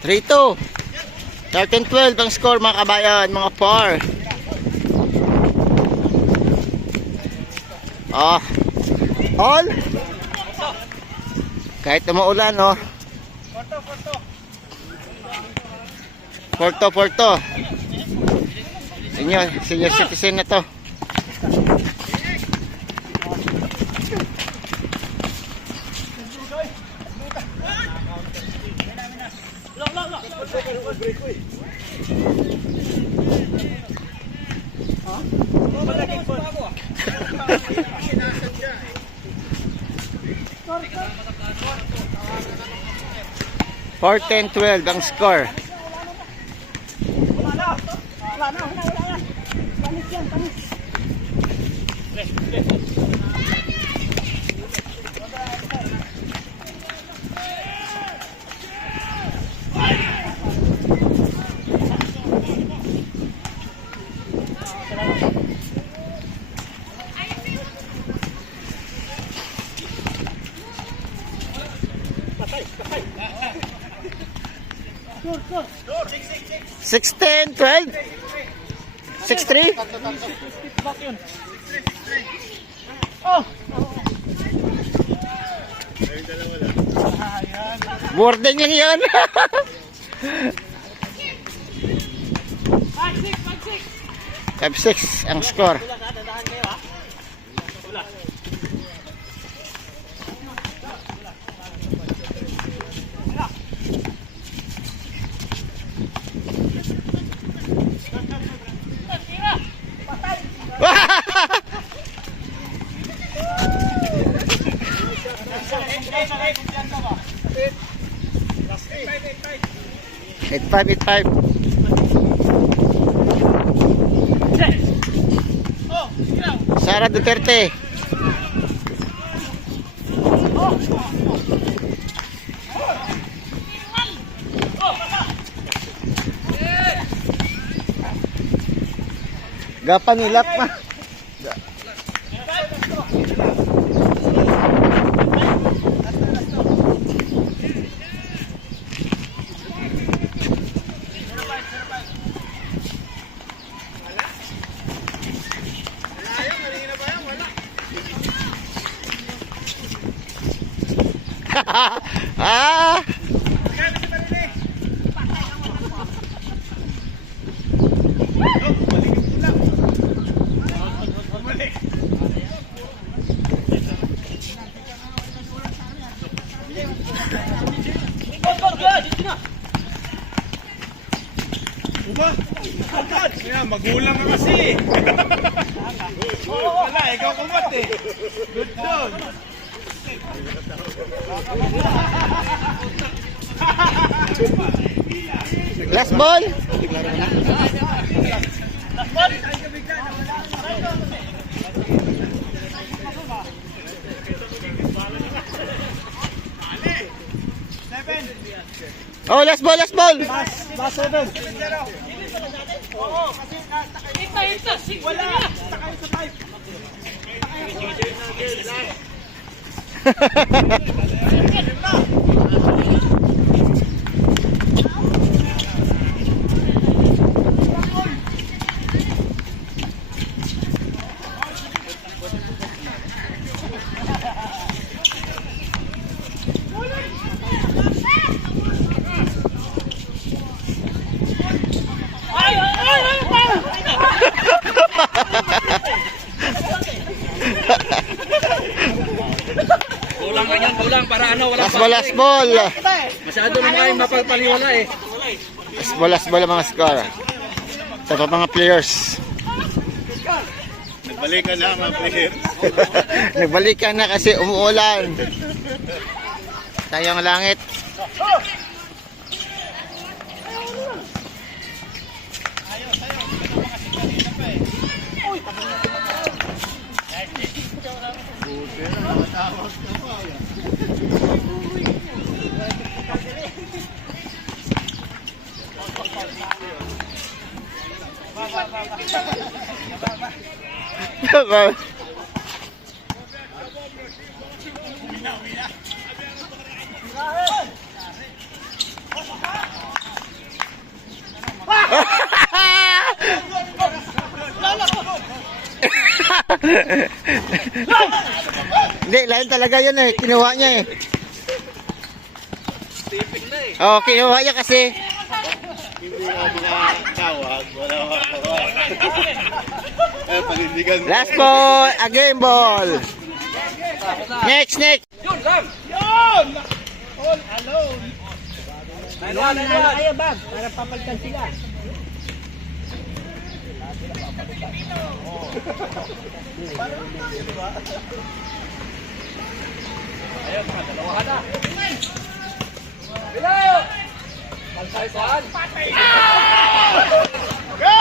3-2. 13-12 ang score mga kabayan, mga par. Oh. All? Kahit umuulan, oh. Porto, Porto. Senior, senior citizen na to. 4-10-12 ang score. Wala na. Wala na. Wala na. Tamis yan. Tamis. Thank. 6'10", 12? 6'3"? Oh! Boarding lang yan. Five six ang score. Eight five, eight five. Sara Duterte. Gapanilap pa. Ah! Magulang ka kasi. Wala, ikaw kumat eh. Good dog. Last ball. Seven. Oh, last ball, last ball. Last seven. Oo, kasi Ito, ito, sige wala. na. Takay sa five. Kulang ka yan, kulang para ano, wala Last ball, last ball. Masyado na nga yung mapagpaliwala eh. Last ball, last ball ang mga score. Sa so, mga players. Nagbalikan na mga player. Nagbalikan na kasi umuulan. Tayong langit. Rồi. Hindi, lain talaga yun eh. Kinuha niya eh. Tipik na eh. Oo, kinuha niya kasi. Hindi nga tinatawag. Wala. Eh, panindigan. Last ball, a game ball. Next, next. Yun lang. Yun! All alone. Nine one. Kaya bag, para papalitan sila. Ayun, dalawa na. Bilayo! Pagsaysahan. Go!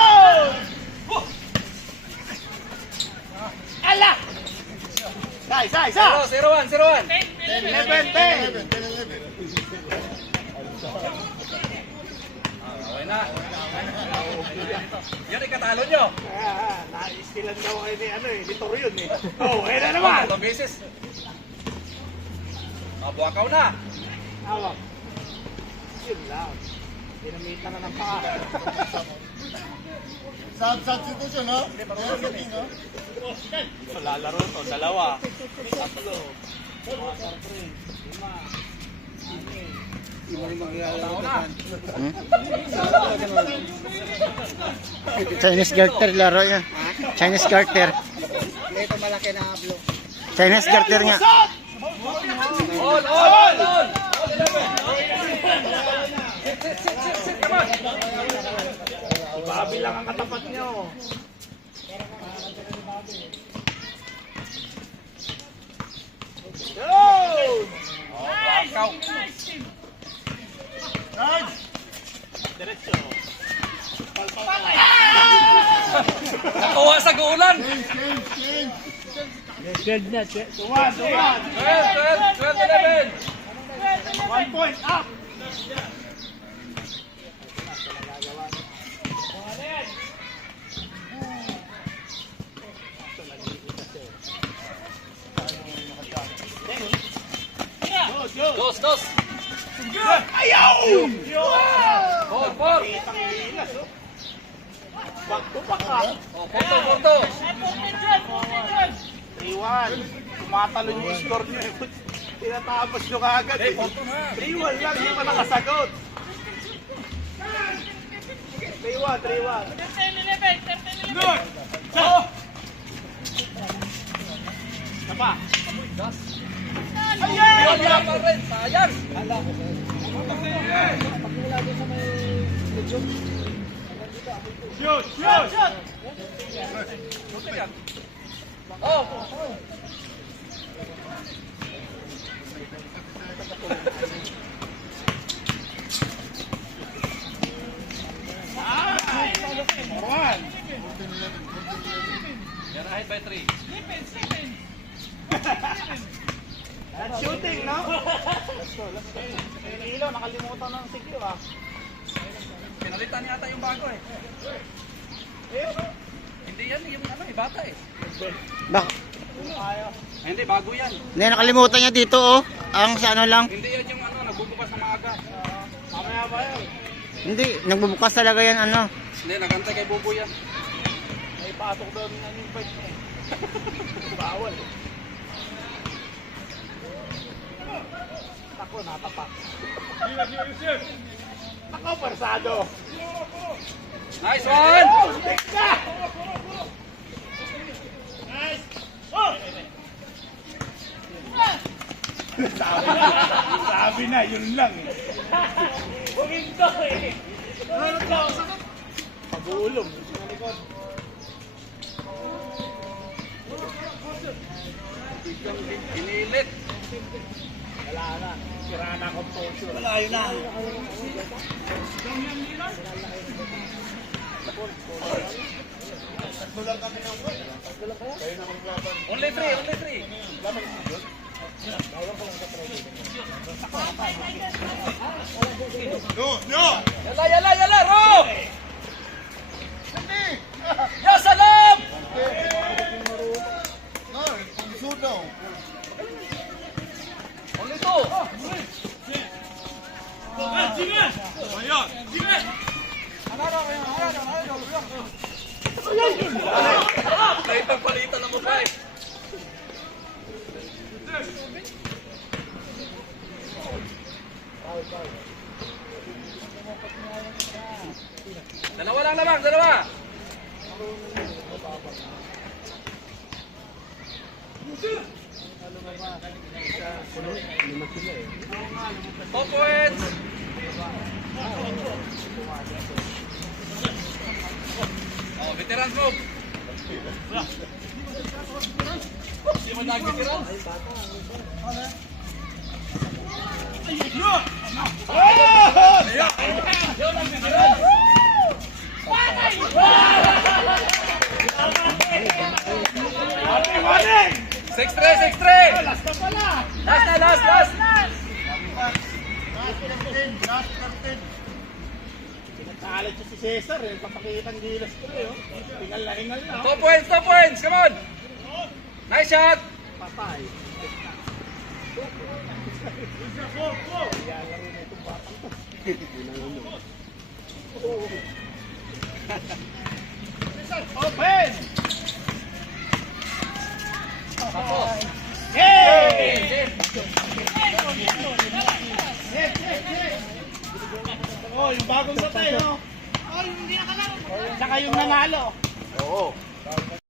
Ala! Isa, isa, isa! Zero, zero one, zero one. 11, 10. Okay na. Yan ikatalo nyo. Ah, na-skillan daw kayo ni ano eh, ni Toro yun eh. Oh, ayun na naman! Dalawang beses. Mabuakaw na. Awak. Yun lang. Dinamita na ng paa. Substitution, no? Lalaro to, dalawa. Tatlo. Master three. Lima. Na. Chinese garter laro niya. Chinese garter. Ito malaki na ablo. Chinese garter nga all, all, all. Sit, sit, sit, sit, sit, come on. Babi lang ang katapat nyo. Go! Nice! Nice! Nice! Diretso. Nakuha sa gulan! 12 na. 12, 12, 12, 11. 1 point up. Dos, dos. Ayaw! Four, four. Back to back ah. Porto, Porto. 3-1. Tumatalo yung score eh. Tinatapos nyo kaagad eh. 3-1 lang, hindi pa nakasagot. 3-1, 3-1. Good! Oh! Isa pa. Yun, wala pa rin. Sayang. Shoot! Shoot! Buti yan. Oh. One! Yan ahead by three. That's shooting, no? Let's go, let's go. Eh, Ilo, nakalimutan ng sikyo ah. Pinalitan yata yung bago eh. Hindi yan, yung ano eh, eh. Bak Hindi, bago yan. hindi, nakalimutan niya dito oh. Ang sa ano lang. Hindi yan yung ano, nagbubukas na maaga. Mamaya ba yun? Hindi, nagbubukas talaga yan ano. Hindi, nagantay kay Bubo yan. May pasok daw ng invite mo eh. Bawal. Ako, natapak. Ako, persado. Nice one! Tek ka! Nice! Oh! Sabi na, sabi na, yun lang eh. Huminto eh. Pag-uulong. Pinilit. Wala na. Sira na composure. Malayo na. Only three, only three. No, no! Yala, yala, yala, Rob! Ya salam! No, shoot now. Only two. Palitan-palitan ang mukha eh. Dalawa lang naman, dalawa. Four points. Oh, veterans move. Hindi mo nag-veterans. Six three, six three. Last na. Last na, last, last. Nakalit siya si Cesar eh. Papakita ng gilas ko eh. Hingal na hingal na. Two points, two points. Come on. Nice shot. Patay. Open! Hey! Oh, yung bagong patay, no? Oh, hindi nakalaro. Saka yung nanalo. Oo.